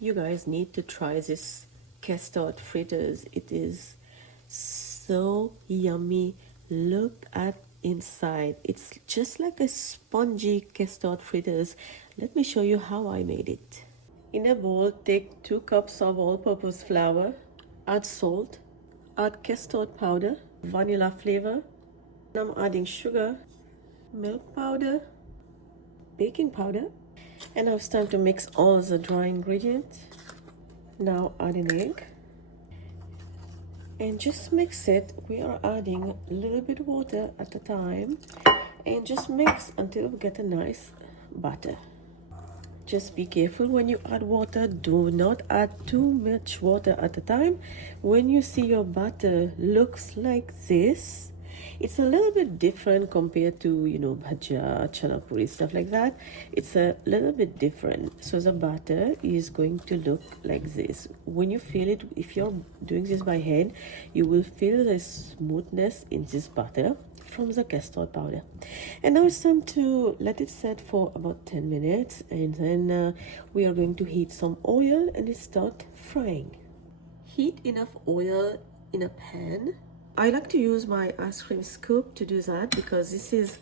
You guys need to try this custard fritters. It is so yummy. Look at inside. It's just like a spongy custard fritters. Let me show you how I made it. In a bowl, take 2 cups of all-purpose flour, add salt, add custard powder, vanilla flavor. I'm adding sugar, milk powder, baking powder, and now it's time to mix all the dry ingredients. Now add an egg and just mix it. We are adding a little bit of water at a time and just mix until we get a nice batter. Just be careful when you add water. Do not add too much water at a time. When you see your batter looks like this, it's a little bit different compared to, bhaja, chana puri, stuff like that. It's a little bit different. So the batter is going to look like this. When you feel it, if you're doing this by hand, you will feel the smoothness in this batter from the custard powder. And now it's time to let it set for about 10 minutes, and then we are going to heat some oil and start frying. Heat enough oil in a pan. I like to use my ice cream scoop to do that because this is,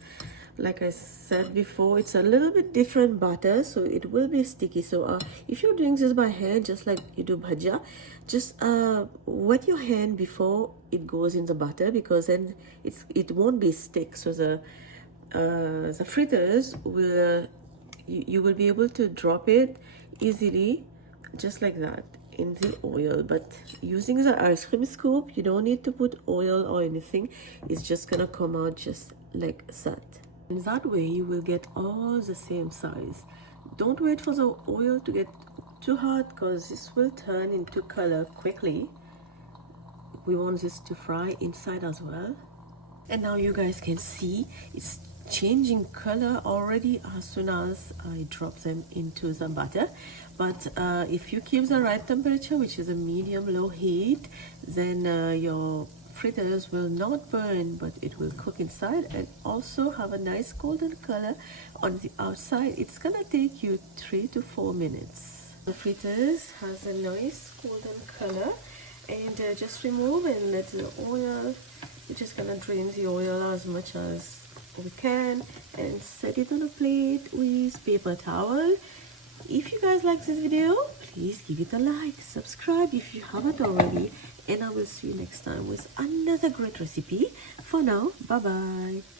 like I said before, it's a little bit different batter, so it will be sticky. So if you're doing this by hand, just like you do bhaja, just wet your hand before it goes in the batter, because then it won't be stick. So the fritters will you will be able to drop it easily, just like that, in the oil. But using the ice cream scoop, you don't need to put oil or anything. It's just gonna come out just like that. And that way you will get all the same size. Don't wait for the oil to get too hot, because this will turn into color quickly. We want this to fry inside as well. And now you guys can see it's changing color already as soon as I drop them into the batter. But if you keep the right temperature, which is a medium-low heat, then your fritters will not burn, but it will cook inside and also have a nice golden color on the outside. It's gonna take you 3 to 4 minutes. The fritters has a nice golden color, and just remove and let the oil, we're just gonna drain the oil as much as we can and set it on a plate with paper towel. If you guys like this video, please give it a like, subscribe if you haven't already, and I will see you next time with another great recipe. For now, bye bye.